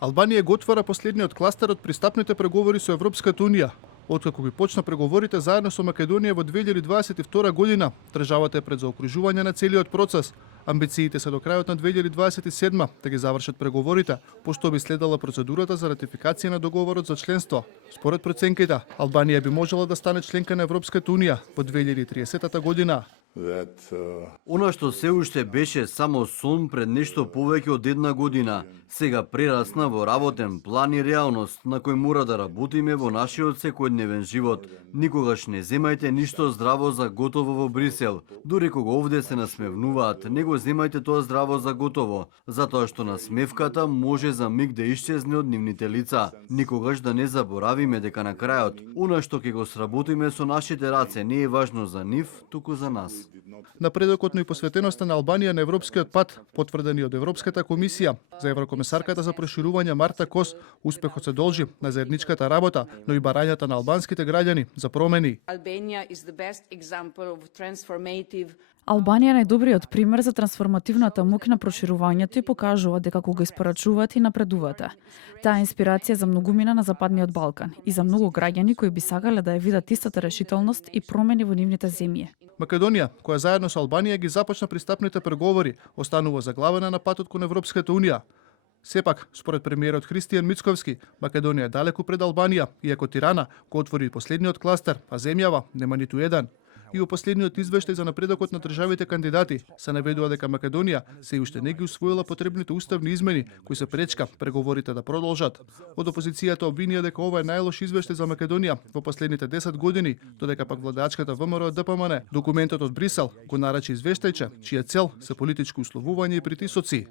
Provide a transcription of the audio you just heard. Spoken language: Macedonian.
Албанија го отвара последниот кластер од пристапните преговори со Европската унија. Откако ги почна преговорите заедно со Македонија во 2022 година, државата е пред заокружување на целиот процес. Амбициите се до крајот на 2027 да ги завршат преговорите, пошто би следела процедурата за ратификација на договорот за членство. Според проценките, Албанија би можела да стане членка на Европската унија во 2030 година. Она што се уште беше само сон пред нешто повеќе од една година, сега прерасна во работен план и реалност на кој мора да работиме во нашиот секојдневен живот. Никогаш не земајте ништо здраво за готово во Брисел. Дури кога овде се насмевнуваат, не го земајте тоа здраво за готово, затоа што насмевката може за миг да исчезне од нивните лица. Никогаш да не заборавиме дека на крајот, она што ќе го сработиме со нашите раце не е важно за нив, туку за нас. Напредокот, но и посветеноста на Албанија на европскиот пат, потврдени од Европската комисија, за еврокомисарката за проширување Марта Кос, успехот се должи на заедничката работа, но и барањата на албанските граѓани за промени. Албанија е најдобриот пример за трансформативната моќ на проширувањето и покажува дека кога испорачувате и напредувате. Таа е инспирација за многумина на Западниот Балкан и за многу граѓани кои би сакале да ја видат истата решителност и промени во нивните земји. Македонија, која заедно со Албанија ги започна пристапните преговори, останува заглавена на патот кон Европската унија. Сепак, според премиерот Христијан Мицковски, Македонија е далеку пред Албанија, иако Тирана го отвори последниот кластер, а земјава нема ниту еден. И во последниот извештај за напредокот на државите кандидати се наведува дека Македонија се уште не ги усвоила потребните уставни измени кои се пречка преговорите да продолжат. Од опозицијата обвинија дека ова е најлош извештај за Македонија во последните 10 години, додека пак владачката ВМРО ДПМН документот од Брисел го нарече извештајче, чија цел се политичко условување и притисоци.